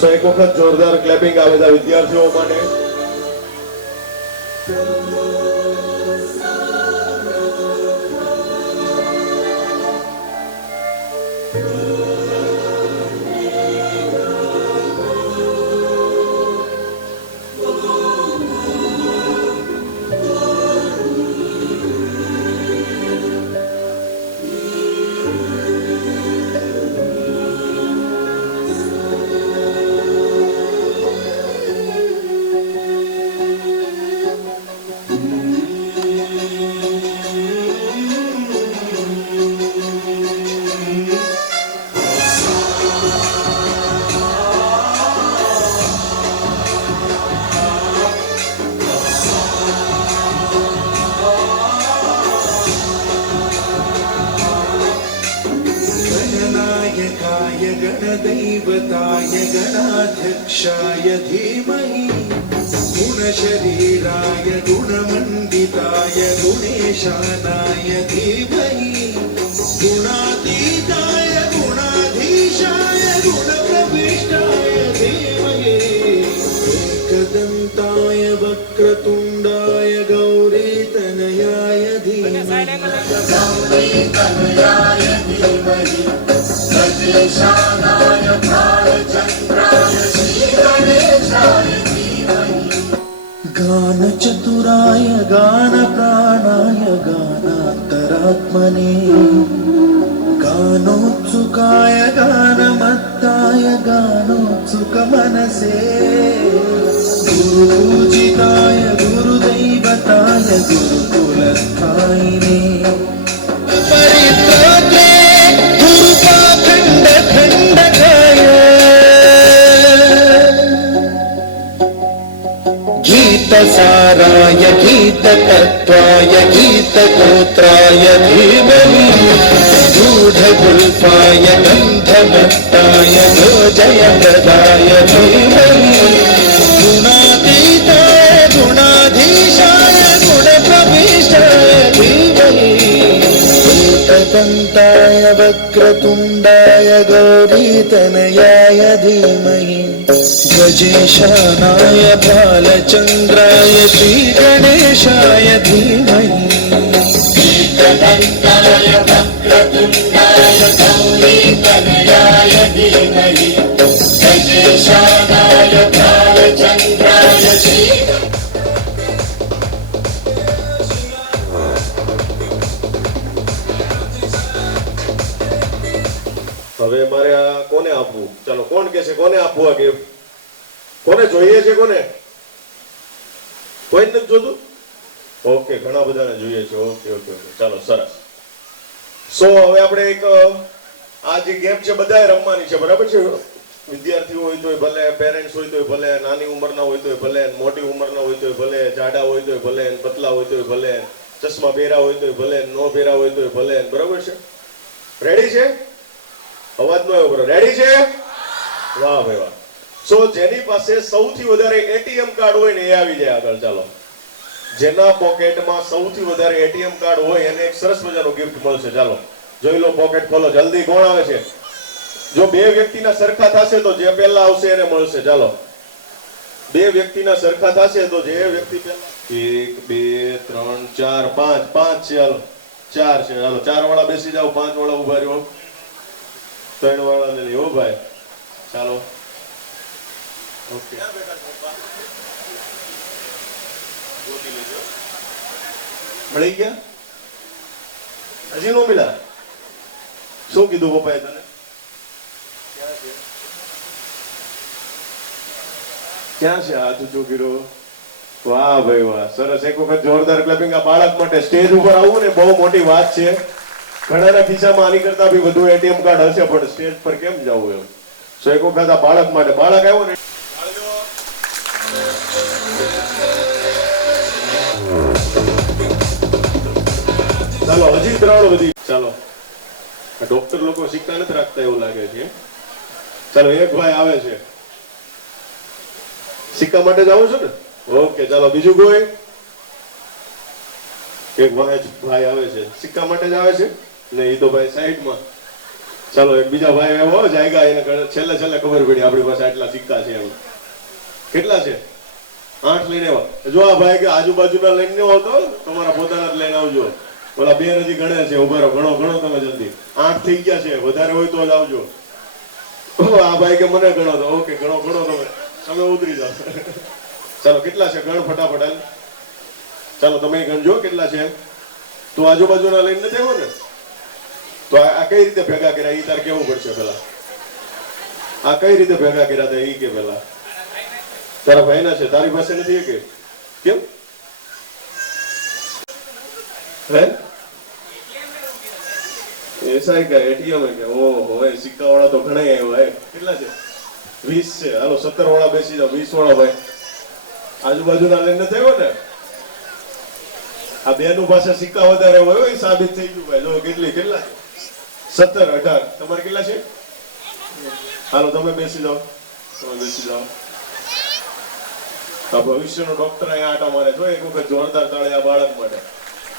સો એક વખત જોરદાર ક્લેપિંગ આ બધા વિદ્યાર્થીઓ માટે. गणदैवताय गणाध्यक्षाय धीमहि गुणशरीराय गुणमण्डिताय गुणेशानाय धीमहि गुणातीताय गुणाधीशाय गुणप्रविष्टाय धीमहि एकदन्ताय वक्रतुण्डाय गौरीतनयाय धीमहि गणेशानाय भालचन्द्राय श्रीगणेशाय धीमहि गानचतुराय गानप्राणाय गानान्तरात्मने गानोत्सुकाय गानमत्ताय गानोत्सुकमनसे गुरुपूजिताय गुरुदैवताय गुरुकुलस्थायिने परित्रात्रे गुरुपाखण्डखण्डकाय गीतसाराय गीततत्त्वाय गीतगोत्राय धीमहि गूढगुल्फाय गन्धमत्ताय भोजयप्रदाय धीमहि गुणातीताय गुणाधीशाय गुणप्रविष्टाय धीमहि एकदन्ताय वक्रतुण्डाय गौरीतनयाय धीमहि गजेशानाय भालचन्द्राय श्रीगणेशाय धीमहि एकदन्ताय वक्रतुण्डाय गौरीतनयाय धीमहि गजेशानाय भालचन्द्राय श्री હવે મારે આ કોને આપવું? ચાલો કોણ કહે છે કોને આપવું આ ગિફ્ટ? કોને જોઈએ છે? કોને? કોઈ નથી જોતું? ઓકે, ઘણા બધાને જોઈએ છે. ઓકે ઓકે ઓકે, ચાલો સરસ. સો હવે આપણે એક આ જે ગેમ છે બધાએ રમવાની છે, બરાબર છે? વિદ્યાર્થીઓ હોય તોય ભલે, પેરેન્ટ્સ હોય તોય ભલે, નાની ઉંમરના હોય તોય ભલે, મોટી ઉંમરના હોય તોય ભલે, જાડા હોય તોય ભલે, પતલા હોય તોય ભલે, ચશ્મા પહેર્યા હોય તોય ભલે, નો પહેર્યા હોય તોય ભલે, બરાબર છે? રેડી છે? અવાજ નો આવ્યો. રેડી છે? વાહ ભાઈ વાહ. સો જેની પાસે સૌથી વધારે એટીએમ કાર્ડ હોય ને એ આવી જાય આગળ. ચાલો, જેના પોકેટમાં સૌથી વધારે એટીએમ કાર્ડ હોય એને એક સરસ મજાનો ગિફ્ટ મળશે. ચાલો જોઈ લો, પોકેટ ખોલો જલ્દી. કોણ આવે છે? જો બે વ્યક્તિના સરખા થશે તો જે પહેલા આવશે એને મળશે. ચાલો, બે વ્યક્તિના સરખા થશે તો જે વ્યક્તિ પહેલા 1 2 3 4 5 5 છે. ચાલો 4 છે. ચાલો 4 વાળા બેસી જાઓ, 5 વાળા ઉભા રહ્યો, 3 વાળા ને લ્યો ભાઈ. ચાલો ઓકે, મળી ગયા? હજી નો મળ્યા? શું કીધું પપ્પાએ તને? ક્યાં છે? હાથ ઊંચું કર્યો. વાહ ભાઈ વાહ, સરસ. એક વખત જોરદાર ક્લેપિંગ આ બાળક માટે. સ્ટેજ ઉપર આવવું ને બહુ મોટી વાત છે. ઘણાના ખિસ્સામાં આની કરતા બી વધુ એટીએમ કાર્ડ હશે પણ સ્ટેજ પર કેમ જવું એમ. સો એક વખત આ બાળક માટે. બાળક આવ્યો ને, ચાલો હજી 3 વધી. ચાલો, ડોક્ટર લોકો સિક્કા નથી રાખતા એવું લાગે છે. ચાલો એક ભાઈ આવે છે, સિક્કા માટે જ આવો છો ને? ઓકે, ચાલો બીજું કોઈ? એક ભાઈ આવે છે, સિક્કા માટે જ આવે છે ને? એ તો ભાઈ સાઈડમાં. ચાલો એક બીજા ભાઈ એવો જાયગા એને છેલ્લે ખબર પડી આપણી પાસે આટલા સિક્કા છે એમ. કેટલા છે? 8 લઈને આવ્યા. જો આ ભાઈ કે આજુબાજુના લઈને ન આવતો, તમારા પોતાના જ લઈને આવજો. ઓલા બે હજી ગણે છે, ઉભા રહો, ગણો તમે જલ્દી. 8 થઈ ગયા છે, વધારે હોય તો જ આવજો. આ ભાઈ કે મને ગણો તો. ઓકે, ગણો તમે ઉતરી જાઓ. ચાલો કેટલા છે? ગણ ફટાફટ હાલ. ચાલો તમે ગણજો કેટલા છે. તું આજુબાજુના લઈને નથી આવ્યો ને? તો આ કઈ રીતે ભેગા કર્યા એ તારે કેવું પડશે પેલા. આ કઈ રીતે ભેગા કર્યા હતા એ કે પેલા. તારા ભાઈના છે, તારી પાસે નથી કે કેમ? હે એસા क्या एटीएम है क्या? ओहो એ સિક્કા વાળા તો ઘણા આવ્યા. હે કેટલા છે? 20 છે. હાલો 17 વાળા બેસી જાઓ. 20 વાળા ભાઈ આજુબાજુના લઈને નથી આવ્યો ને? આ બેનું પાસે સિક્કા વધારે હોય એ સાબિત થઈ ગયું ભાઈ. જો કેટલા છે? 17 18. તમારે કેટલા છે? હાલો તમે બેસી જાઓ. આ ભવિષ્યનો ડોક્ટર અહીંયા આટા મારે છો. એક વખત જોરદાર તાળી આ બાળક માટે.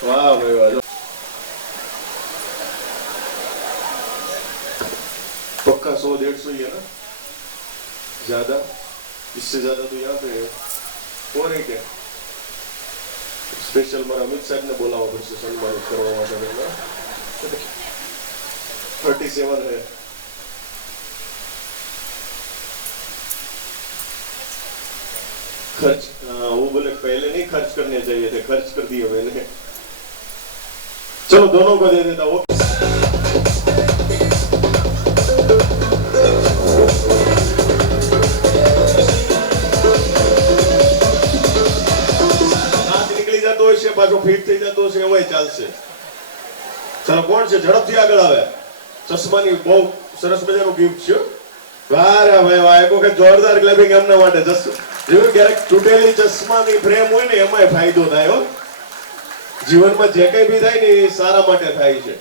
વાહ ભાઈ વાહ. पक्का 100-150 ही है ना? ज्यादा? इससे ज्यादा तो यहाँ पे और है क्या? स्पेशल मारा अमित साहब ने बोला हुआ कुछ सम्मानित करवा માટે 37 है. खर्च वो बोले पहले नहीं खर्च करने चाहिए थे, खर्च कर दिए मैंने. चलो दोनों को दे देता वो. પાછો ફિટ થઈ જતો છે એવાય ચાલશે. ચાલો કોણ છે? ઝડપથી આગળ આવે. ચશ્માની બહુ સરસ મજાનું ગિફ્ટ છે. વાહ રે ભાઈ વાહ. એક વખત જોરદાર ક્લેપિંગ એમના માટે. જેવું ક્યારેક તૂટેલી ચશ્માની ફ્રેમ હોય ને એમાંય ફાયદો થાય. જીવનમાં જે કઈ બી થાય ને એ સારા માટે થાય છે.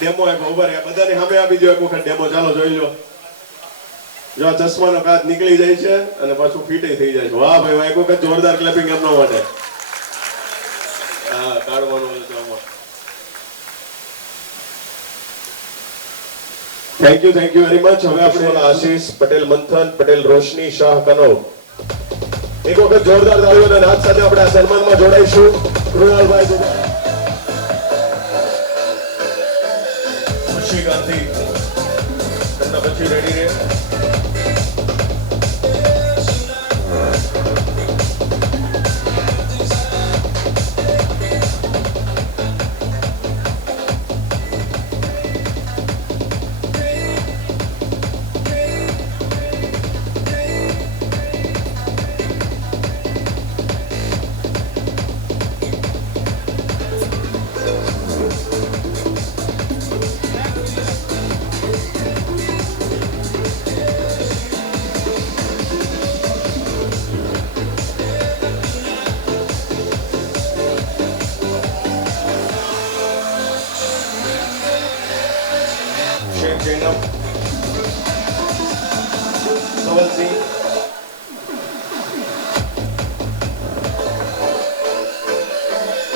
ડેમો આપ્યો. ઉભા રહ્યા બધાને સામે આપી દો એક વખત ડેમો. ચાલો જોઈ લો. જો આ ચશ્માનો કાચ નીકળી જાય છે અને પાછું ફિટ થઈ જાય છે. વાહ ભાઈ વાહ. એક વખત જોરદાર ક્લેપિંગ એમના માટે. હા કાઢવાનું છે આમાં. Thank you very much. હવે આપણે આશીષ પટેલ મંથન, પટેલ રોશની, શાહ કનોજ. એક વખત જોરદાર તાળીઓના નાદ સાથે આપણે આ સન્માનમાં જોડાઈશું. કૃણાલભાઈ ખુશી ગાંધી એમના પછી રેડી રહે.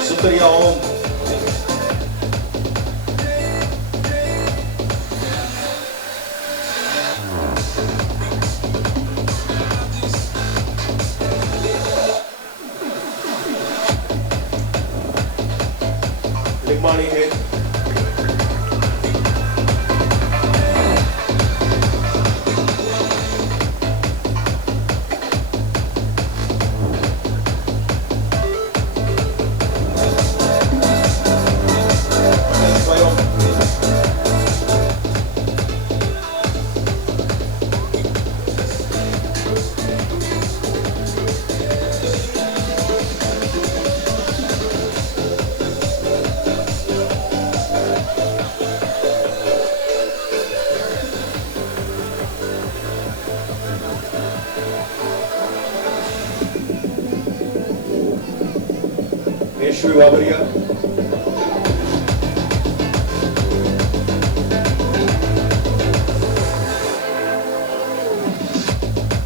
सुत्रिया ओम. लिंबाणी है. यशवी बाबरिया.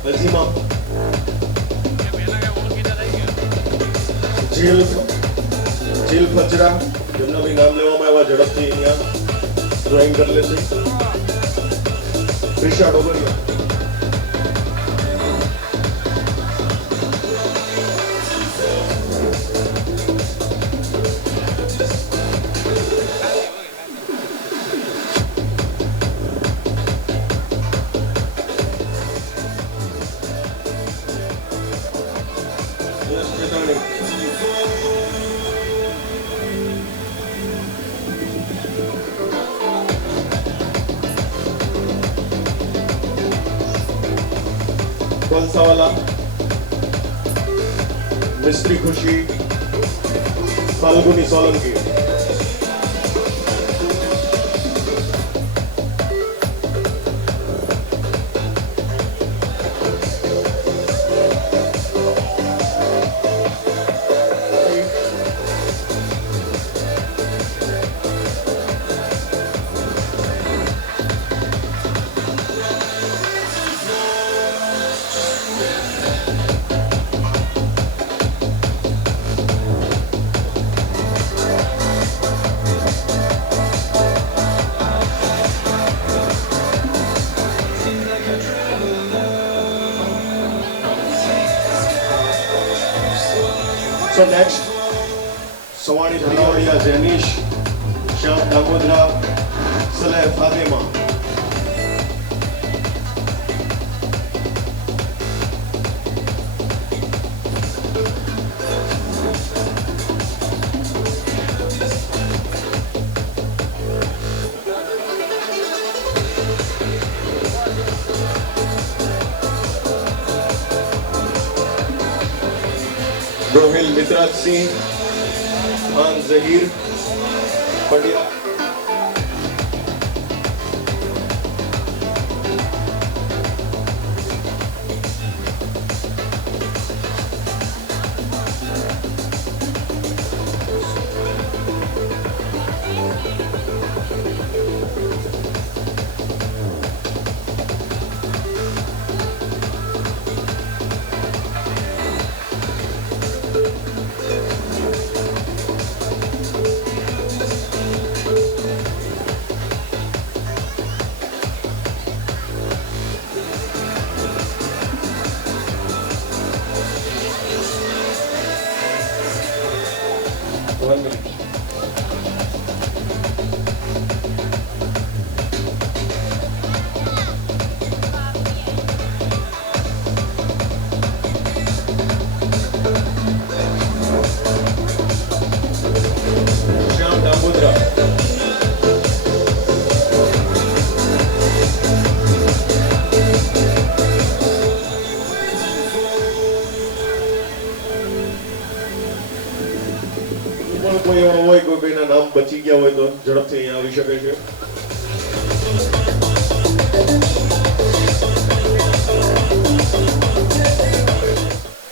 नजीमा. જીલ ફજરા જેમના બી નામ લેવામાં આવ્યા ઝડપથી અહીંયા. ड्राइंग कर लेते त्रिशा डोगरिया कोलसावाला मिस्त्री खुशी Falguni Solanki So next, Sawani Dhanawadia, Janish, Shyam Damodra, Saleh Fatima. Rohil Mitraj Singh, Khan Zahir, Patia. One minute. Shyam Damodra. કોઈ એવા હોય કોઈ કોઈના નામ બચી ગયા હોય તો ઝડપથી અહીંયા આવી શકે છે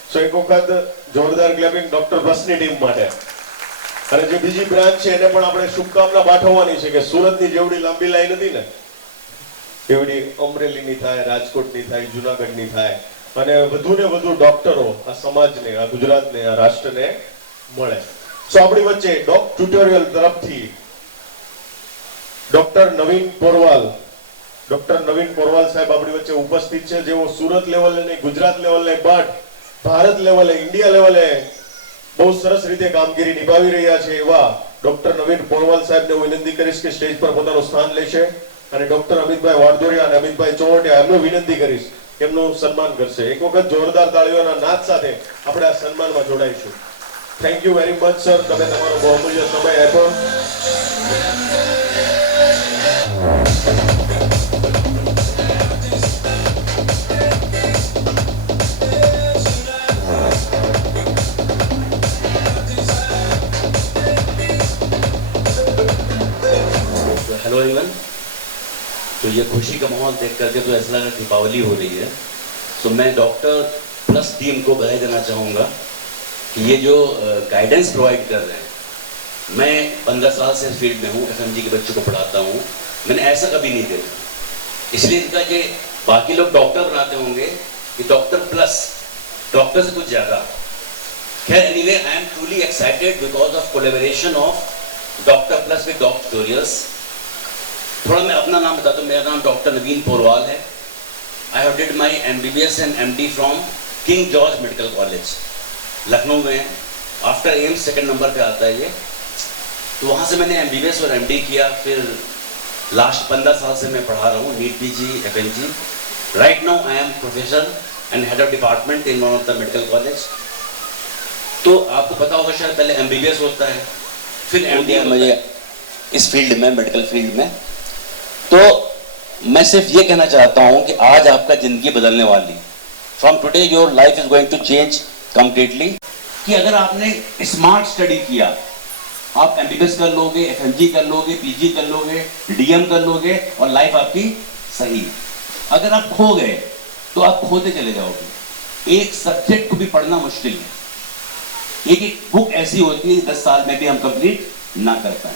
સો એક વખત જોરદાર ક્લેપિંગ ડોક્ટર પ્લસની ટીમ માટે અને જે બીજી બ્રાન્ચ છે એને પણ આપણે શુભકામના પાઠવવાની છે કે સુરતની જેવડી લાંબી લાઈન હતી ને એવડી અમરેલીની થાય રાજકોટની થાય જુનાગઢની થાય અને વધુ ને વધુ ડોક્ટરો આ સમાજને આ ગુજરાતને આ રાષ્ટ્રને મળે સો આપણી વચ્ચે ડોક ટ્યુટોરિયલ તરફથી ડોક્ટર નવીન પોરવાલ સાહેબ આપણી વચ્ચે ઉપસ્થિત છે જેઓ સુરત લેવલે નહીં ગુજરાત લેવલે બટ ભારત લેવલે ઇન્ડિયા લેવલે બહુ સરસ રીતે કામગીરી નિભાવી રહ્યા છે એવા ડોક્ટર નવીન પોરવાલ સાહેબને હું વિનંતી કરીશ કે સ્ટેજ પર પોતાનું સ્થાન લેશે અને ડોક્ટર અમિતભાઈ વાડદોરિયા અને અમિતભાઈ ચોવટિયા એમનું વિનંતી કરીશ એમનું સન્માન કરશે એક વખત જોરદાર તાળીઓના નાદ સાથે આપણે આ સન્માનમાં જોડાઈશું thank you very much sir તમે તમારો બહુમૂલ્ય સમય આપ્યો हेलो एवरीवन तो ये खुशी का माहौल देख करके तो ऐसा लगा दीपावली हो रही है तो मैं डॉक्टर प्लस टीम को बधाई देना चाहूँगा कि ये जो गाइडेंस प्रोवाइड कर रहे हैं मैं 15 साल से इस फील्ड में हूँ एफएमजी के बच्चों को पढ़ाता हूँ मैंने ऐसा कभी नहीं देखा इसलिए इनका ये बाकी लोग डॉक्टर बनाते होंगे कि डॉक्टर प्लस डॉक्टर से कुछ ज़्यादा खैर anyway I am truly excited because of collaboration of doctor plus with doctor tutorials थोड़ा मैं अपना नाम बताता हूँ। मेरा नाम डॉक्टर नवीन पोरवाल है। I have did my MBBS and MD from King George medical college Lucknow में। आफ्टर एम्स सेकंड नंबर पे आता है ये। तो वहाँ से मैंने MBBS और MD किया। फिर लास्ट 15 साल से मैं पढ़ा रहा हूँ NEET PG FNG। Right now I am professor and head of department in one of the medical college. तो आपको पता होगा शायद पहले MBBS होता है, फिर MD मुझे इस फील्ड में, मेडिकल फील्ड में। तो मैं सिर्फ ये कहना चाहता हूँ कि आज आपका ज़िंदगी बदलने वाली। From today your life is going to change completely. कि अगर आपने स्मार्ट स्टडी किया, आप MBBS कर लोगे, FMG कर लोगे, PG कर लोगे, DM कर लोगे और लाइफ आपकी सही है। अगर आप खो गए तो आप खोते चले जाओगे। एक सब्जेक्ट को भी पढ़ना मुश्किल है। एक बुक ऐसी होती है 10 साल में भी हम कंप्लीट ना कर पाए।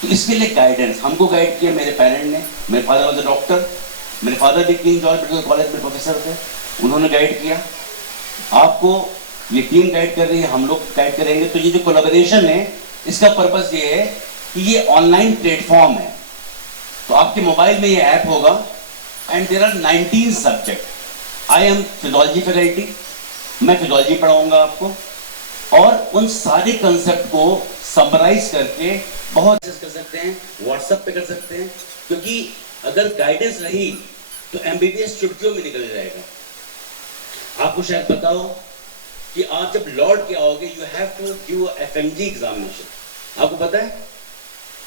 तो इसके लिए गाइडेंस हमको गाइड किया मेरे पेरेंट ने। मेरे फादर वॉज अ डॉक्टर, मेरे फादर भी किंग जॉर्ज मेडिकल कॉलेज में प्रोफेसर थे, उन्होंने गाइड किया। आपको ये टीम गाइड कर रही है, हम लोग गाइड करेंगे। तो ये जो कोलैबोरेशन है, इसका पर्पस ये है कि ये ऑनलाइन प्लेटफॉर्म है। तो आपके मोबाइल में ये ऐप होगा and there are 19 subject. I am physiology faculty, मैं फिजियोलॉजी पढ़ाऊंगा आपको और उन सारे कंसेप्ट को समराइज करके बहुत कर सकते हैं, व्हाट्सएप पे कर सकते हैं। क्योंकि अगर गाइडेंस रही तो MBBS चुटकियों में निकल जाएगा। आपको शायद पता हो कि आप जब लौट के आओगे you have to give FMG examination. आपको पता है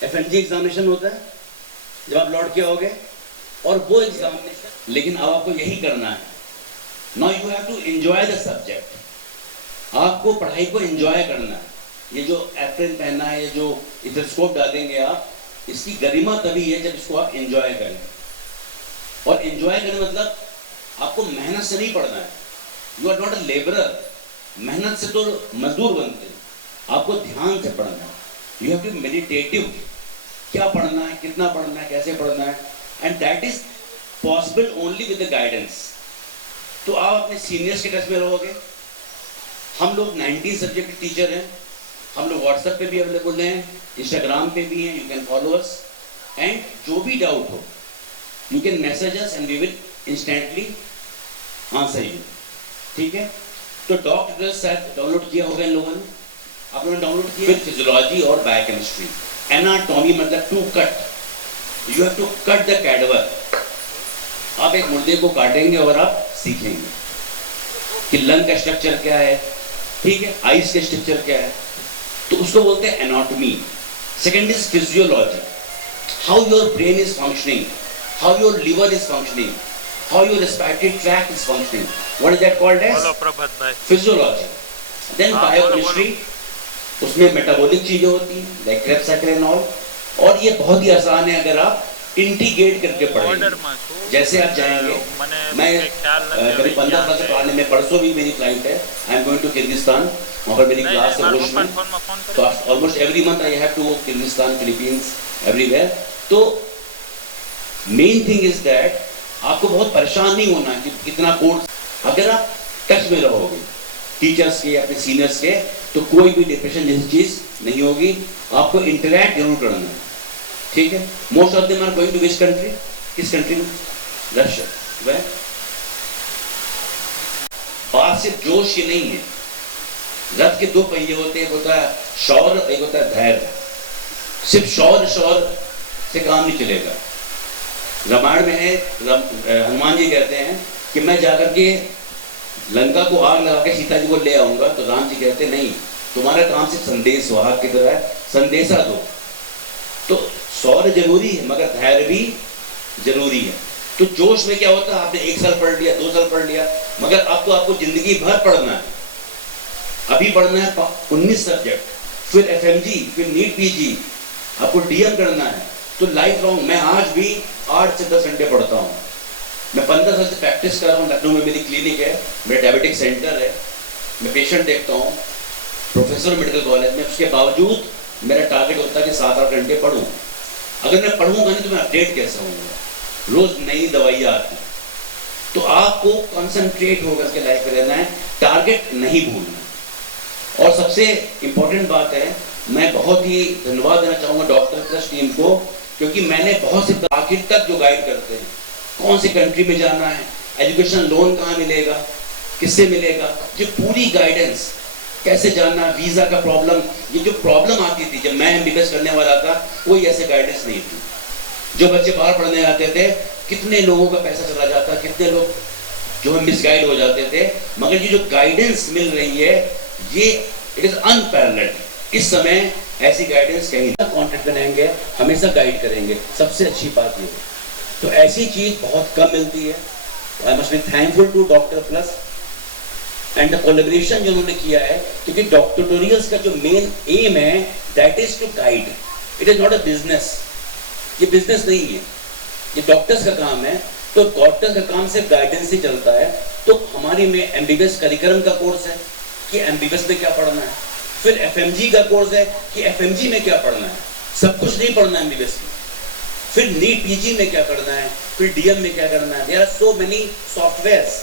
FMG एग्जामिनेशन होता है जब आप लौट के आओगे, और वो एग्जामिनेशन, लेकिन अब आपको यही करना है। Now you have to enjoy the subject. आपको पढ़ाई को एंजॉय करना है। ये जो एप्रिल पहनना है, ये जो स्टेथोस्कोप डालेंगे आप, इसकी गरिमा तभी है जब इसको आप एंजॉय करें। और एंजॉय करने मतलब आपको मेहनत से नहीं पढ़ना है। You are not a labourer. मेहनत से तो मजदूर बनते हैं, आपको ध्यान से पढ़ना है। यू हैव टू मेडिटेटिव, क्या पढ़ना है, कितना पढ़ना है, कैसे पढ़ना है, and that is possible only with the guidance. तो आप अपने सीनियर्स के टच में रहोगे। हम लोग 19 सब्जेक्ट के टीचर हैं। हम लोग व्हाट्सएप पे भी अवेलेबल हैं, इंस्टाग्राम पे भी हैं, you can follow us. And जो भी डाउट हो you can message us and we will instantly answer you. ठीक है? तो डॉक्टर शायद डाउनलोड किया होगा इन लोगों ने, आप लोगों ने डाउनलोड किया। फिर फिजियोलॉजी और बायोकेमिस्ट्री। एनाटॉमी मतलब to cut, you have to cut the cadaver. आप एक मुर्दे को काटेंगे और आप सीखेंगे कि लंग का स्ट्रक्चर क्या है, ठीक है, आइस का स्ट्रक्चर क्या है, तो उसको बोलते हैं anatomy. Second is physiology, how your brain is functioning, how your liver is functioning, how your respiratory tract is functioning, what is that called as physiology. Then biochemistry, उसमें मेटाबॉलिक चीजें होती हैं लाइक क्रेब्स साइकिल ऑल। और ये बहुत ही आसान है अगर आप इंटीग्रेट करके पढ़ेंगे। जैसे आप जाएंगे, मैं करीब 15 साल से पढ़ाने में, परसों भी मेरी फ्लाइट है, I am going to Kyrgyzstan, वहाँ पर मेरी क्लास है होश में। तो almost every month I have to go Kyrgyzstan, Philippines, everywhere. तो मेन थिंग इज दैट आपको बहुत परेशान नहीं होना कि कितना कोर्स। अगर आप टच में रहोगे टीचर्स के, अपने सीनियर्स के, तो कोई भी डिप्रेशन जैसी चीज नहीं होगी। आपको इंटरैक्ट जरूर करना है, ठीक है? Most of them are going to which country? किस कंट्री में? रशिया। वह बात सिर्फ जोश की नहीं है। रथ के दो पहिए होते हैं, एक होता है शौर्य, एक होता है धैर्य। सिर्फ शौर्य से काम नहीं चलेगा। रामायण में है, हनुमान जी कहते हैं कि मैं जाकर के लंका को आग लगा के सीता जी को ले आऊंगा। तो राम जी कहते नहीं, तुम्हारा काम सिर्फ संदेश वाहक की तरह है, संदेशा दो। तो शौर्य जरूरी है मगर धैर्य भी जरूरी है। तो जोश में क्या होता है, आपने 1 साल पढ़ लिया, 2 साल पढ़ लिया, मगर अब तो आपको जिंदगी भर पढ़ना है। अभी पढ़ना है 19 सब्जेक्ट, फिर FMG, फिर नीट PG, आपको DM करना है। तो लाइफ लॉन्ग, मैं आज भी 8 से 10 घंटे पढ़ता हूँ। मैं 15 साल से प्रैक्टिस कर रहा हूँ। लखनऊ में मेरी क्लिनिक है, मेरा डायबिटिक सेंटर है, मैं पेशेंट देखता हूँ, प्रोफेसर मेडिकल कॉलेज में। उसके बावजूद मेरा टारगेट होता है कि 7-8 घंटे पढ़ूँ। अगर मैं पढ़ूंगा नहीं तो मैं अपडेट कैसे होऊंगा? रोज नई दवाइयाँ आती। तो आपको कंसंट्रेट होकर के लाइफ में रहना है, टारगेट नहीं भूलना। और सबसे इंपॉर्टेंट बात है, मैं बहुत ही धन्यवाद देना चाहूँगा डॉक्टर प्लस टीम को क्योंकि मैंने बहुत से आखिर तक जो गाइड करते हैं, कौन सी कंट्री में जाना है, एजुकेशन लोन कहाँ मिलेगा, किससे मिलेगा, ये पूरी गाइडेंस, कैसे जानना, वीजा का प्रॉब्लम, ये जो प्रॉब्लम आती थी जब मैं एमबीबीएस करने वाला था, कोई ऐसे गाइडेंस नहीं थी। जो बच्चे बाहर पढ़ने आते थे, कितने लोगों का पैसा चला जाता, कितने लोग जो है मिसगाइड हो जाते थे। मगर ये जो गाइडेंस मिल रही है, ये इट इज अनपैरेलल्ड। इस समय ऐसी गाइडेंस कहीं ना कॉन्टेक्ट बनाएंगे, हमेशा गाइड करेंगे, सबसे अच्छी बात ये है। तो ऐसी चीज बहुत कम मिलती है। I must be thankful to doctor plus and the collaboration जो उन्होंने किया है, क्योंकि डॉक्टोरियल्स का जो मेन एम है that is to guide. It is not a business, ये बिजनेस नहीं है, ये डॉक्टर्स का काम है। तो डॉक्टर्स का काम सिर्फ गाइडेंस ही चलता है। तो हमारी में एमबीबीएस करिकुलम का कोर्स है कि एमबीबीएस में क्या पढ़ना है, फिर एफएमजी का कोर्स है कि एफएमजी में क्या पढ़ना है, सब कुछ नहीं पढ़ना है एमबीबीएस में। फिर नीट पीजी में क्या करना है, फिर डीएम में क्या करना है, there are so many softwares.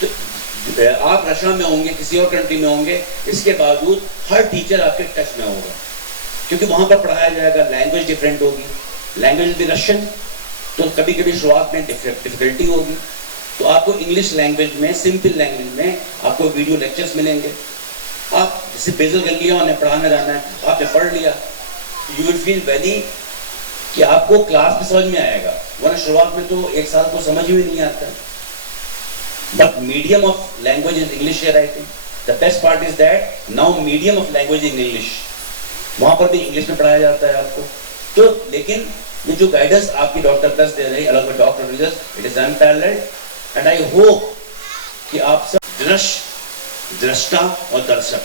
तो आप रशिया में होंगे, किसी और कंट्री में होंगे, इसके बावजूद हर टीचर आपके टच में होगा, क्योंकि वहां पर पढ़ाया जाएगा, लैंग्वेज डिफरेंट होगी, लैंग्वेज भी रशियन, तो कभी कभी शुरुआत में डिफिकल्टी होगी। तो आपको इंग्लिश लैंग्वेज में, सिंपल लैंग्वेज में आपको वीडियो लेक्चर्स मिलेंगे। आप जैसे बेजल गंगलिया ने पढ़ाने जाना है, आपने पढ़ लिया, यू विल फील वेरी कि आपको क्लास में समझ में आएगा, वरना शुरुआत में तो एक साल को समझ ही नहीं आता। But medium of language is English है, I think the best part is that now medium of language is English, वहां पर भी इंग्लिश में पढ़ाया जाता है आपको। तो लेकिन ये जो गाइडेंस आपकी डॉक्टर प्लस दे रही है, अलग अलग doctor result, it is unparalleled and I hope कि आप सब दृष्टा और दर्शक,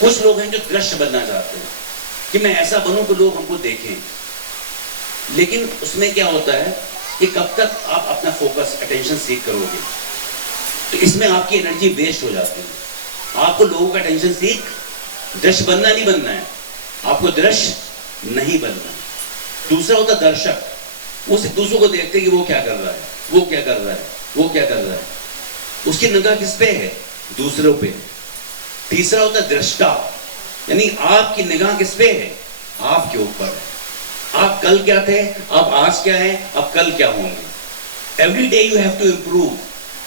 कुछ लोग हैं जो दृश्य बनना चाहते हैं कि मैं ऐसा बनूं कि लोग हमको देखें, लेकिन उसमें क्या होता है कि कब तक आप अपना फोकस, अटेंशन सीख करोगे, तो इसमें आपकी एनर्जी वेस्ट हो जाती है। आपको लोगों का अटेंशन सीख दृश्य बनना नहीं बनना है, आपको दृश्य नहीं बनना है। दूसरा होता दर्शक, वो सिर्फ दूसरों को देखते कि वो क्या कर रहा है, वो क्या कर रहा है, वो क्या कर रहा है, उसकी निगाह किस पे है, दूसरों पे। तीसरा होता दृष्टा, यानी आपकी निगाह किस पे है, आपके ऊपर है। आप कल क्या थे, आप आज क्या है, आप कल क्या होंगे। Every day you have to improve,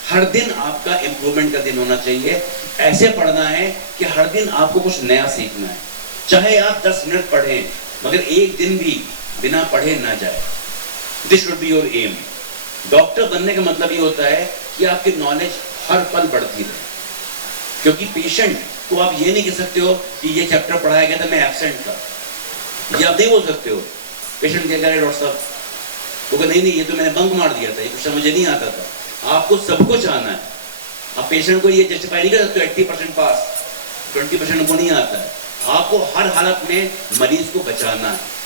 हर दिन आपका इंप्रूवमेंट का दिन होना चाहिए। ऐसे पढ़ना है कि हर दिन आपको कुछ नया सीखना है, चाहे आप 10 मिनट पढ़ें, मगर एक दिन भी बिना पढ़े ना जाए। This should be your aim. Doctor बनने का मतलब ये होता है कि आपकी नॉलेज हर पल बढ़ती रहे, क्योंकि पेशेंट को आप ये नहीं कह सकते हो कि ये चैप्टर पढ़ाया गया था, मैं एब्सेंट था, ये आप नहीं बोल सकते हो। पेशेंट क्या कह रहे डॉक्टर साहब, वो नहीं नहीं ये तो मैंने बंक मार दिया था, ये क्वेश्चन मुझे नहीं आता था। आपको सब कुछ आना है। आप पेशेंट को ये जस्टिफाई नहीं कर सकते 80% पास, 20% को नहीं आता है। आपको हर हालत में मरीज को बचाना है।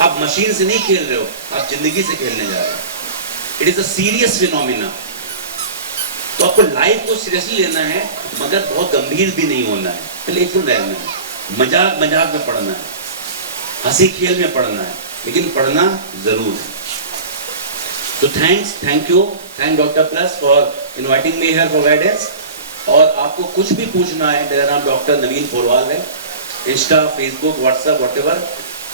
आप मशीन से नहीं खेल रहे हो, आप जिंदगी से खेलने जा रहे हो। It is a serious phenomena. तो आपको लाइफ को सीरियसली लेना है, मगर बहुत गंभीर भी नहीं होना है, प्लेफुल रहना है, मजाक मजाक में पढ़ना है, हंसी खेल में पढ़ना है, लेकिन पढ़ना जरूर है। तो thank you, thank doctor plus for inviting me here for guidance. और आपको कुछ भी पूछना है, मेरा नाम डॉक्टर नवीन पोरवाल है, इंस्टा, फेसबुक, व्हाट्सएप, व्हाटएवर,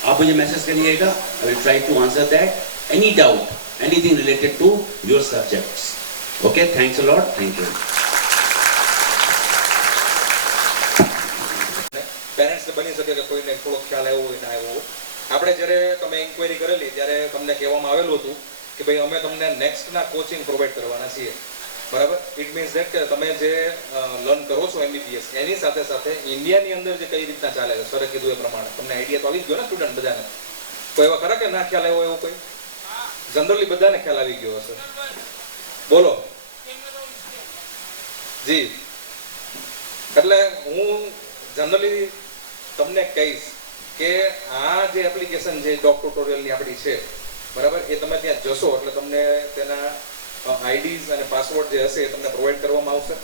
आप मुझे मैसेज करिएगा। I will try to answer that any doubt, anything related to your subjects. Okay, thanks a lot, thank you. પેરેન્ટ્સને બની શકે કે કોઈને થોડો ખ્યાલ આવ્યો હોય ના આવ્યો હોય. આપણે જ્યારે તમે ઇન્ક્વાયરી કરેલી ત્યારે તમને કહેવામાં આવેલું હતું કે ભાઈ અમે તમને નેક્સ્ટના કોચિંગ પ્રોવાઈડ કરવાના છીએ, બરાબર. ઇટ મીન્સ દેટ કે તમે જે લર્ન કરો છો એમબીબીએસ, એની સાથે સાથે ઇન્ડિયાની અંદર જે કઈ રીતના ચાલે છે, સરે કીધું એ પ્રમાણે તમને આઈડિયા તો આવી જ ગયો ને સ્ટુડન્ટ બધાને? કોઈ એવા ખરા કે ના ખ્યાલ આવ્યો એવું કોઈ? જનરલી બધાને ખ્યાલ આવી ગયો હશે. બોલો જી. એટલે હું જનરલી તમને કહીશ કે આ જે એપ્લિકેશન જે ડોક ટ્યુટોરિયલની આપણી છે, બરાબર, એ તમે ત્યાં જશો એટલે તમને તેના આઈડીઝ અને પાસવર્ડ જે હશે એ તમને પ્રોવાઈડ કરવામાં આવશે.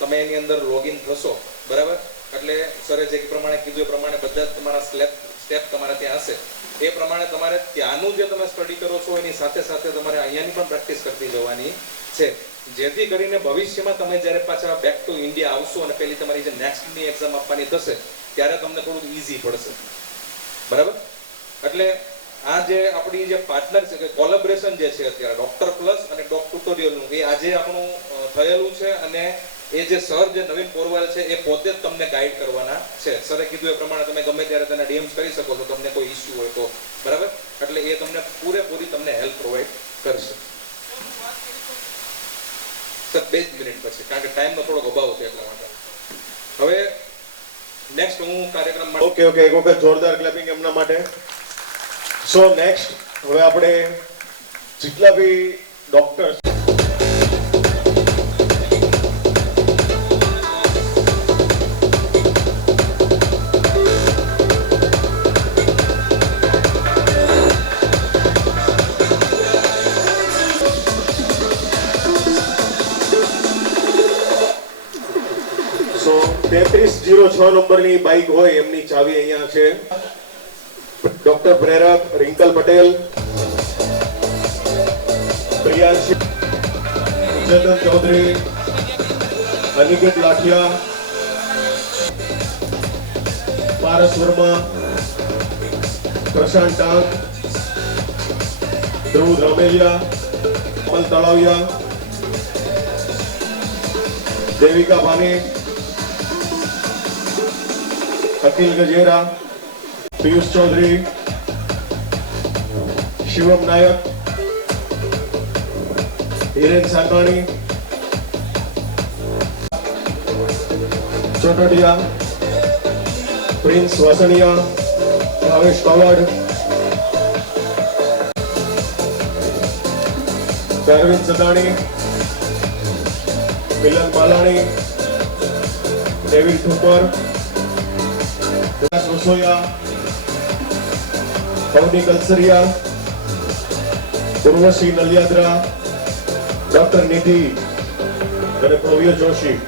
તમે એની અંદર લોગિન થશો, બરાબર, એટલે સરે જે પ્રમાણે કીધું એ પ્રમાણે બધા જ તમારા સ્ટેપ તમારે ત્યાં હશે. એ પ્રમાણે તમારે ત્યાંનું જે તમે સ્ટડી કરો છો એની સાથે સાથે તમારે અહીંયાની પણ પ્રેક્ટિસ કરતી જવાની છે, જેથી કરીને ભવિષ્યમાં તમે જ્યારે પાછા બેક ટુ ઇન્ડિયા આવશો અને પેલી તમારી જે નેક્સ્ટની એક્ઝામ આપવાની થશે ત્યારે તમને થોડુંક ઇઝી પડશે, બરાબર. એટલે આ જે આપણી જે પાર્ટનર છે કે કોલેબોરેશન જે છે અત્યારે ડોક્ટર પ્લસ અને ડોક ટ્યુટોરિયલનું એ આજે આપણું થયેલું છે અને એ જે સર જે નવીન પોરવાલ છે એ પોતે જ તમને ગાઈડ કરવાના છે. સરે કીધું એ પ્રમાણે તમે ગમે ત્યારે તેને ડીએમ્સ કરી શકો છો તમને કોઈ ઇસ્યુ હોય તો, બરાબર? એટલે એ તમને પૂરેપૂરી તમને હેલ્પ પ્રોવાઈડ કરશે. સર 2 જ મિનિટ પછી, કારણ કે ટાઈમનો થોડોક અભાવ છે એટલા માટે. હવે નેક્સ્ટ હું કાર્યક્રમ ઓકે ઓકે, એક વખત જોરદાર ક્લેપિંગ એમના માટે. સો નેક્સ્ટ હવે આપણે જેટલા બી ડોક્ટર્સ સો 3306 નંબરની બાઇક હોય એમની ચાવી અહીંયા છે. ડોક્ટર પ્રેરક, રિંકલ પટેલ, પ્રિયાંશી, ચેતન ચૌધરી, અનિકેત લાઠિયા, પારસ વર્મા, પ્રશાંત ટાંક, ધ્રુવ રામેલિયા, અમલ તળાવિયા, દેવિકા ભાની, અખિલ ગજેરા, પિયુષ ચૌધરી, શિવમ નાયક, હિરેન સાકાણી, ચોટડિયા, પ્રિન્સ વાસણિયા, ભાવેશ કવાડ, અરવિંદ સદાણી, મિલન બાલાણી, ડેવિડ ઠુકર, વિકાસ વસોયા, પવની કલસરિયા, ઉર્વશી નલિયાદરા, ડોક્ટર નિધિ અને ભવ્ય જોશી.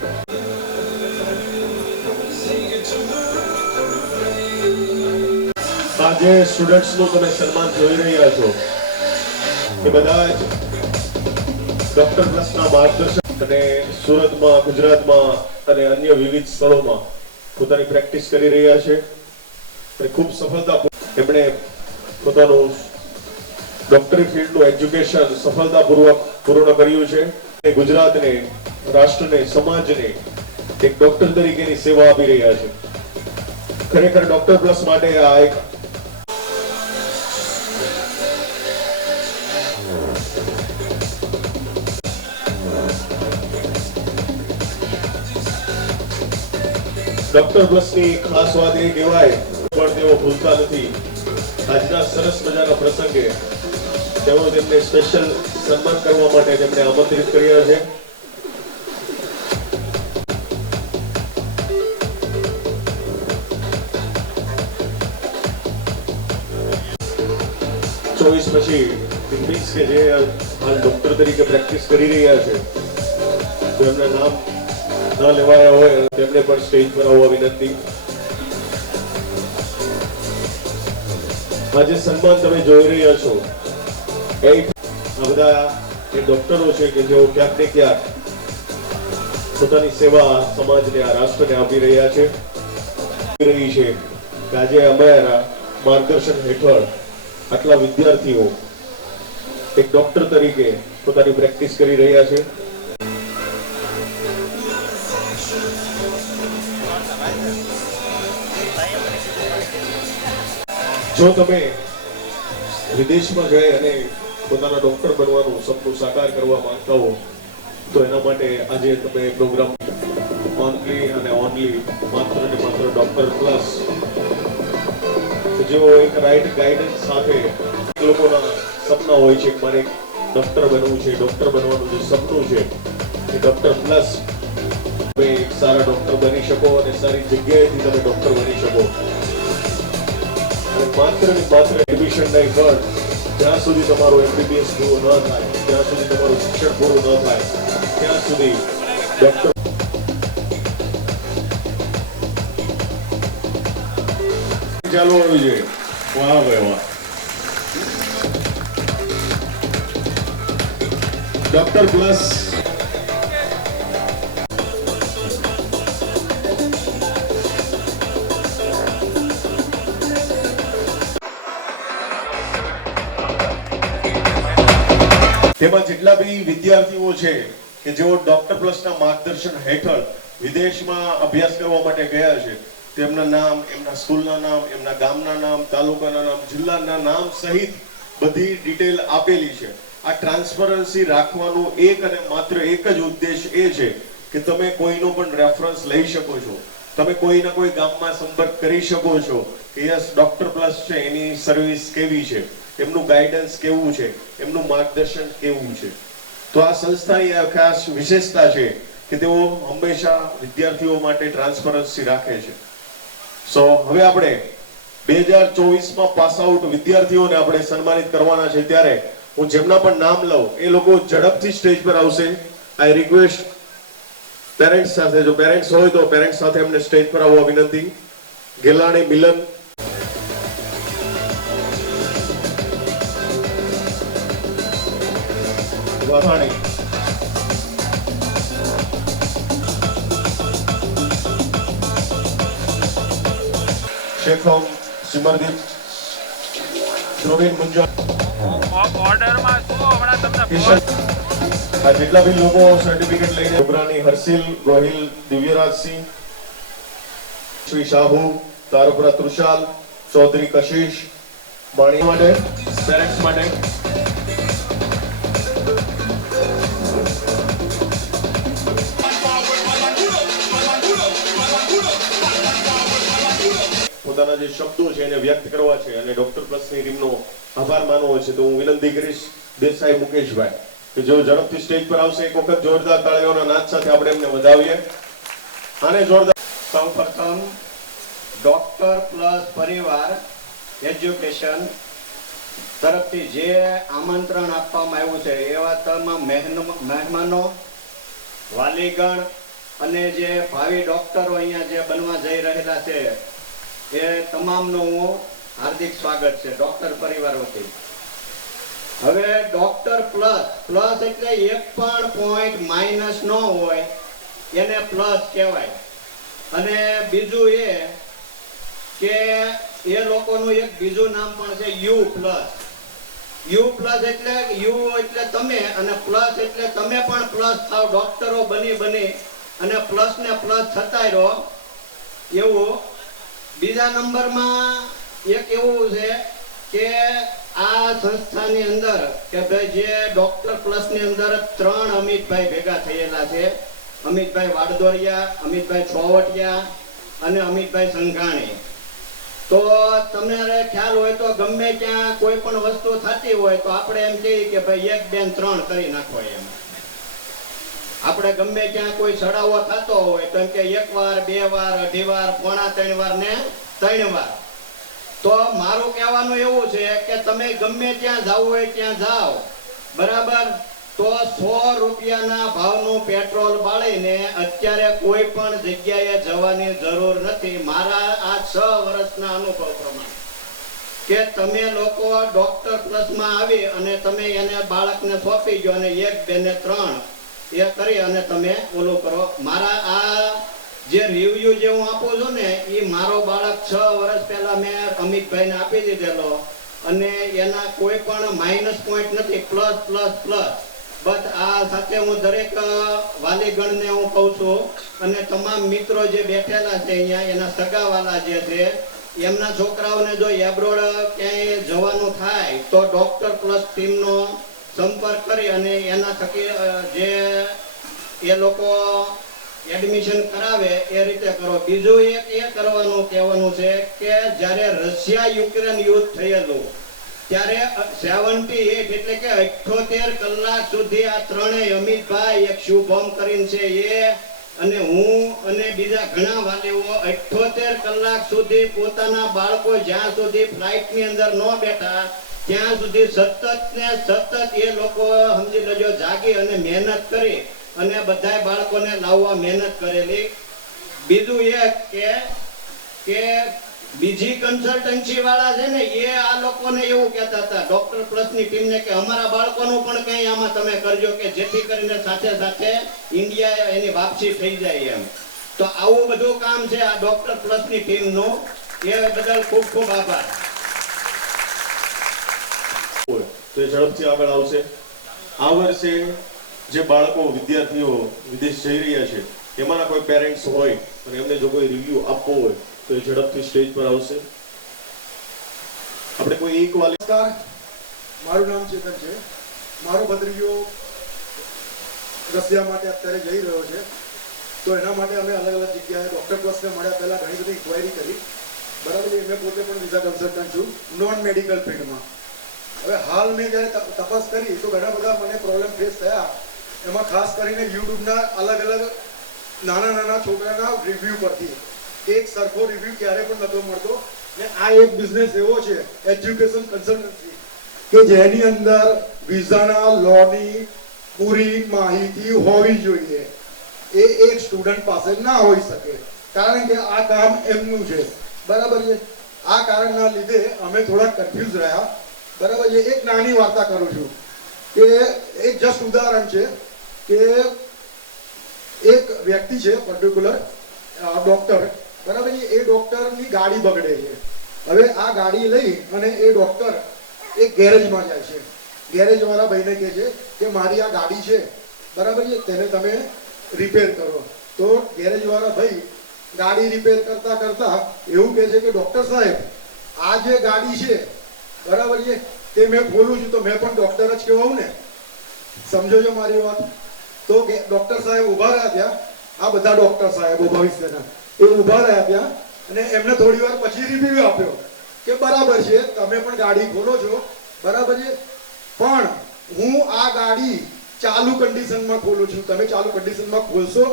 આ જે સ્ટુડન્ટ્સનું તમે સન્માન જોઈ રહ્યા છો એ બધા જ ડોક્ટર પ્લસના માર્ગદર્શન અને સુરતમાં, ગુજરાતમાં અને અન્ય વિવિધ સ્થળોમાં પોતાની પ્રેક્ટિસ કરી રહ્યા છે અને ખૂબ સફળતાપૂર્વક એમણે પોતાનું ડોક્ટરી ફિલ્ડનું એજ્યુકેશન સફળતાપૂર્વક પૂર્ણ કર્યું છે. ગુજરાતને, રાષ્ટ્રને, સમાજને એક ડોક્ટર તરીકેની સેવા આપી રહ્યા છે. ખરેખર ડોક્ટર પ્લસ માટે આ એક ડોક્ટર પ્લસની ખાસ વાત એ કહેવાય પણ તેઓ ભૂલતા નથી. આજના સરસ મજાના પ્રસંગે તેઓ તેમને સ્પેશિયલ સન્માન કરવા માટે તેમને આમંત્રિત કર્યા છે. ચોવીસ પછી મીન્સ કે જે હાલ ડોક્ટર તરીકે પ્રેક્ટિસ કરી રહ્યા છે તો એમના નામ ન લેવાયા હોય તેમને પણ સ્ટેજ પર આવવા વિનંતી. આજે સન્માન તમે જોઈ રહ્યા છો એ આ બધા એ ડોક્ટરો છે કે જેઓ ક્યાંક ને ક્યાંક પોતાની સેવા સમાજને, આ રાષ્ટ્રને આપી રહ્યા છે. રહી છે કે આજે અમારા માર્ગદર્શન હેઠળ આટલા વિદ્યાર્થીઓ એક ડોક્ટર તરીકે પોતાની પ્રેક્ટિસ કરી રહ્યા છે. જો તમે વિદેશમાં જઈ અને પોતાના ડોક્ટર બનવાનું સપનું સાકાર કરવા માંગતા હો તો એના માટે આજે તમે પ્રોગ્રામ ઓનલી અને ઓનલી માત્ર ને માત્ર ડોક્ટર પ્લસ જેઓ એક રાઈટ ગાઈડન્સ સાથે લોકોના સપના હોય છે કે મારે ડોક્ટર બનવું છે, ડોક્ટર બનવાનું જે સપનું છે એ ડોક્ટર પ્લસ તમે એક સારા ડોક્ટર બની શકો અને સારી જગ્યાએથી તમે ડોક્ટર બની શકો. માત્ર ને માત્ર એડમિશન નહીં પણ જ્યાં સુધી તમારું MBBS પૂરું ન થાય, જ્યાં સુધી તમારું શિક્ષણ પૂરું ન થાય ત્યાં સુધી ડોક્ટર ચાલુ હોવી જોઈએ. વાહ ભાઈ વાહ. ડોક્ટર પ્લસ તેમાં જેટલા બી વિદ્યાર્થીઓ છે કે જેઓ ડોક્ટર પ્લસના માર્ગદર્શન હેઠળ વિદેશમાં અભ્યાસ કરવા માટે ગયા છે, તેમના નામ, એમના સ્કૂલના નામ, એમના ગામના નામ, તાલુકાના નામ, જિલ્લાના નામ સહિત બધી ડિટેલ આપેલી છે. આ ટ્રાન્સપરન્સી રાખવાનો એક અને માત્ર એક જ ઉદ્દેશ એ છે કે તમે કોઈનો પણ રેફરન્સ લઈ શકો છો, તમે કોઈના કોઈ ગામમાં સંપર્ક કરી શકો છો કે યસ ડોક્ટર પ્લસ છે, એની સર્વિસ કેવી છે, એમનું ગાઈડન્સ કેવું છે, એમનું માર્ગદર્શન કેવું છે. તો આ સંસ્થાની આ ખાસ વિશેષતા છે કે તેઓ હંમેશા વિદ્યાર્થીઓ માટે ટ્રાન્સપરન્સી રાખે છે. સો હવે આપણે 2024માં પાસ આઉટ વિદ્યાર્થીઓને આપણે સન્માનિત કરવાના છે. ત્યારે હું જેમના પણ નામ લઉં એ લોકો ઝડપથી સ્ટેજ પર આવશે. આઈ રિક્વેસ્ટ પેરેન્ટ્સ સાથે, જો પેરેન્ટ્સ હોય તો પેરેન્ટ્સ સાથે એમને સ્ટેજ પર આવવા વિનંતી. ગેલાણી મિલન, વાઘાણી, શેખમ, સિમરદીપ, પ્રવીણ મુંજા, ઓર્ડરમાં શું હમણાં તમને કિશન. આ જેટલા બી લોકો સર્ટિફિકેટ લઈને, ઉબરાની હર્ષિલ, ગોહિલ, દિવ્યરાજસિંહ, શ્રી શાહુ, તારપુરા તૃષાલ, ચૌધરી કશિશ, માણી માટે, પેરેન્ટ્સ માટે પોતાના જે શબ્દો છે એને વ્યક્ત કરવા છે અને ડોક્ટર પ્લસની ટીમનો આભાર માનવો છે. તો હું વિનંતી કરીશ દેસાઈ મુકેશભાઈ કે જેઓ ઝડપથી સ્ટેજ પર આવશે. એક વખત જોરદાર તાળીઓના નાદ સાથે આપણે એમને વધાવીએ. આને જોરદાર. સૌપ્રથમ ડોક્ટર પ્લસ પરિવાર એજ્યુકેશન તરફથી જે આમંત્રણ આપવામાં આવ્યું છે એવા તમામ મહેમાનો, વાલીગણ અને જે ભાવિ ડોક્ટરો અહીંયા જે બનવા જઈ રહેલા છે એ તમામનું હું હાર્દિક સ્વાગત છે ડોક્ટર પરિવાર વતી. હવે ડોક્ટર પ્લસ, પ્લસ એટલે એક પણ પોઈન્ટ માઇનસ ન હોય એને પ્લસ કહેવાય. અને બીજું એ કે એ લોકોનું એક બીજું નામ પણ છે યુ પ્લસ. યુ પ્લસ એટલે યુ એટલે તમે અને પ્લસ એટલે તમે પણ પ્લસ થાવ, ડોક્ટરો બની અને પ્લસ ને પ્લસ થતા રહો એવું. બીજા નંબરમાં એક એવું છે કે આ સંસ્થાની અંદર કે ભાઈ જે ડોક્ટર પ્લસ ની અંદર 3 અમિતભાઈ ભેગા થયેલા છે. અમિતભાઈ વાડદોરિયા, અમિતભાઈ છોવટિયા અને અમિતભાઈ સંઘાણી. તો તમને ખ્યાલ હોય તો ગમે ત્યાં કોઈ પણ વસ્તુ થતી હોય તો આપણે એમ કહીએ કે ભાઈ 1 2 3 કરી નાખો. એમ આપણે ગમે ત્યાં કોઈ ચડાવો થતો હોય તો એમ કે 1 વાર 2 વાર 2.5 વાર 3 વાર ને 3 વાર. તો મારું કહેવાનું એવું છે કે તમે ગમે ત્યાં જાવ હોય ત્યાં જાઓ, બરાબર, તો 100 રૂપિયાના ભાવનું પેટ્રોલ બાળીને અત્યારે કોઈ પણ જગ્યાએ જવાની જરૂર નથી. મારા આ 6 વર્ષના અનુભવ પ્રમાણે કે તમે લોકો ડોક્ટર પ્લસમાં આવી અને તમે એને બાળકને સોંપી ગયો અને 1 2 ને 3 એ કરી અને તમે ઓલું કરો. મારા આ જે રિવ્યુ જે હું આપું છું ને એ મારો બાળક 6 વર્ષ પહેલા મેં અમિતભાઈને આપી દીધેલો અને એના કોઈ પણ માઇનસ પોઈન્ટ નથી, પ્લસ પ્લસ પ્લસ. બસ આ સાથે હું દરેક વાલીગણને હું કહું છું અને તમામ મિત્રો જે બેઠેલા છે અહીંયા એના સગાવાલા જે છે એમના છોકરાઓને જો એબ્રોડ ક્યાંય જવાનું થાય તો ડોક્ટર પ્લસ ટીમનો સંપર્ક કરી અને એના થકી જે એ લોકો એડમિશન કરાવે એ રીતે કરો. બીજું એક એ કરવાનું કહેવાનું છે કે જ્યારે રશિયા યુક્રેન યુદ્ધ થયેલું ત્યારે 78 એટલે કે 78 કલાક સુધી આ ત્રણેય અમિતભાઈ, એક શુભમ કરીને છે એ અને હું અને બીજા ઘણા વાલીઓ 78 કલાક સુધી પોતાના બાળકો જ્યાં સુધી ફ્લાઇટની અંદર ન બેઠા ત્યાં સુધી સતત ને સતત એ લોકો સમજી લેજો જાગી અને મહેનત કરી અને બધા બાળકોને લાવવા મહેનત કરેલી. બીજું એક કે બીજી કન્સલ્ટન્સી વાળા છે ને એ આ લોકોને એવું કહેતા હતા ડોક્ટર પ્લસ ની ટીમને કે અમારા બાળકોનું પણ કંઈ આમાં તમે કરજો કે જેથી કરીને સાથે સાથે ઇન્ડિયા એની વાપસી થઈ જાય એમ. તો આવું બધું કામ છે આ ડોક્ટર પ્લસ ની ટીમનું. એ બદલ ખૂબ ખૂબ આભાર. તો એ ઝડપથી આગળ આવશે. આ વર્ષે જે બાળકો વિદ્યાર્થીઓ વિદેશ જઈ રહ્યા છે એમાંના કોઈ પેરેન્ટ્સ હોય અને એમને જો કોઈ રિવ્યુ આપવો હોય તો એ ઝડપથી સ્ટેજ પર આવશે. આપણે કોઈ એક વાલી નમસ્કાર, મારું નામ ચેતન છે. મારો ભત્રીજો રશિયા માટે અત્યારે જઈ રહ્યો છે, તો એના માટે અમે અલગ અલગ જગ્યાએ ડૉક્ટર પ્લસને મળ્યા પહેલાં ઘણી બધી ઇન્ક્વાયરી કરી. બરાબર છે, મેં પોતે પણ વિઝા કન્સલ્ટન્ટ છું નોન મેડિકલ ફિલ્ડમાં. હવે હાલ મેં જ્યારે તપાસ કરી તો ઘણા બધા મને પ્રોબ્લેમ ફેસ થયા. એમાં ખાસ કરીને યુટ્યુબના અલગ અલગ નાના નાના છોકરાના રિવ્યૂ પરથી એક સરખો રિવ્યૂ ક્યારે પણ નહોતો મળતો. ને આ એક બિઝનેસ એવો છે એજ્યુકેશન કન્સલ્ટન્સી કે જેની અંદર વિઝાના લોની પૂરી માહિતી હોવી જોઈએ. એ એક સ્ટુડન્ટ પાસે ના હોઈ શકે, કારણ કે આ કામ એમનું છે. બરાબર છે. આ કારણના લીધે અમે થોડા કન્ફ્યુઝ રહ્યા. બરાબર છે. એક નાની વાર્તા કરું છું કે એક જસ્ટ ઉદાહરણ છે કે એક વ્યક્તિ છે પર્ટિક્યુલર ડોક્ટર. બરાબર છે. એ ડોક્ટરની ગાડી બગડે છે. હવે આ ગાડી લઈ અને એ ડોક્ટર એક ગેરેજમાં જાય છે. ગેરેજ વાળા ભાઈને કહે છે કે મારી આ ગાડી છે, બરાબર છે, તેને તમે રિપેર કરો. તો ગેરેજ વાળા ભાઈ ગાડી રિપેર કરતા કરતા એવું કહે છે કે ડોક્ટર સાહેબ, આ જે ગાડી છે, બરાબર છે, તે મેં ખોલું છું તો મેં પણ ડોક્ટર જ કહેવાઉં ને. સમજો છો મારી વાત? તો ડોક્ટર સાહેબ ઊભા રહ્યા ત્યાં. આ બધા ડોક્ટર સાહેબો ભવિષ્યના એ ઊભા રહ્યા ત્યાં અને એમને થોડી વાર પછી રિવ્યુ આપ્યો કે બરાબર છે, તમે પણ ગાડી ખોલો છો, બરાબર છે, પણ હું આ ગાડી ચાલુ કન્ડિશનમાં ખોલું છું, તમે ચાલુ કન્ડિશનમાં ખોલશો?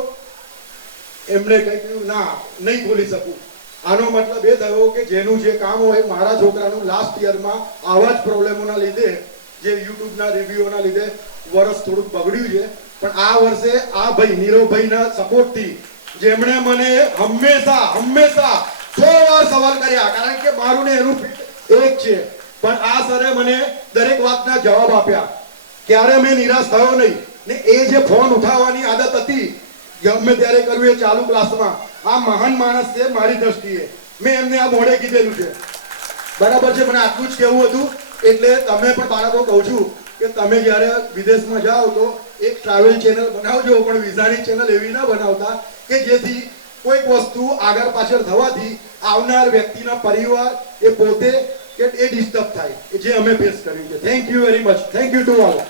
એમણે કહ્યું ના, નહીં ખોલી શકું. આનો મતલબ એ થયો કે જેનું જે કામ હોય, મારા છોકરાનું લાસ્ટ યરમાં આવા જ પ્રોબ્લેમોના લીધે, જે યુટ્યુબના રિવ્યુઓના લીધે વર્ષ થોડુંક બગડ્યું છે. પણ આ વર્ષે આ ભાઈ નીરવભાઈના સપોર્ટથી, જેમણે મને હંમેશા 100 વાર સવાલ કર્યા, કારણ કે મારું ને એનું ફિટ એક છે, પણ આ સરે મને દરેક વાતના જવાબ આપ્યા. ક્યારે મેં નિરાશ થયો નહીં. ને એ જે ફોન ઉઠાવવાની આદત હતી ગમે ત્યારે કર્યું એ ચાલુ ક્લાસમાં, આ મહાન માણસ છે મારી દ્રષ્ટિએ. મેં એમને આ મોઢે કીધેલું છે. બરાબર છે. મને આટલું જ કહેવું હતું. એટલે તમે પણ બાળકો કહું છું કે તમે જ્યારે વિદેશમાં જાઓ તો એક ટ્રાવેલ ચેનલ બનાવજો, પણ વિઝાની ચેનલ એવી ના બનાવતા કે જેથી કોઈક વસ્તુ આગળ પાછળ થવાથી આવનાર વ્યક્તિના પરિવાર એ પોતે કે એ ડિસ્ટર્બ થાય, જે અમે ફેસ કર્યું છે. Thank you very much. Thank you to all.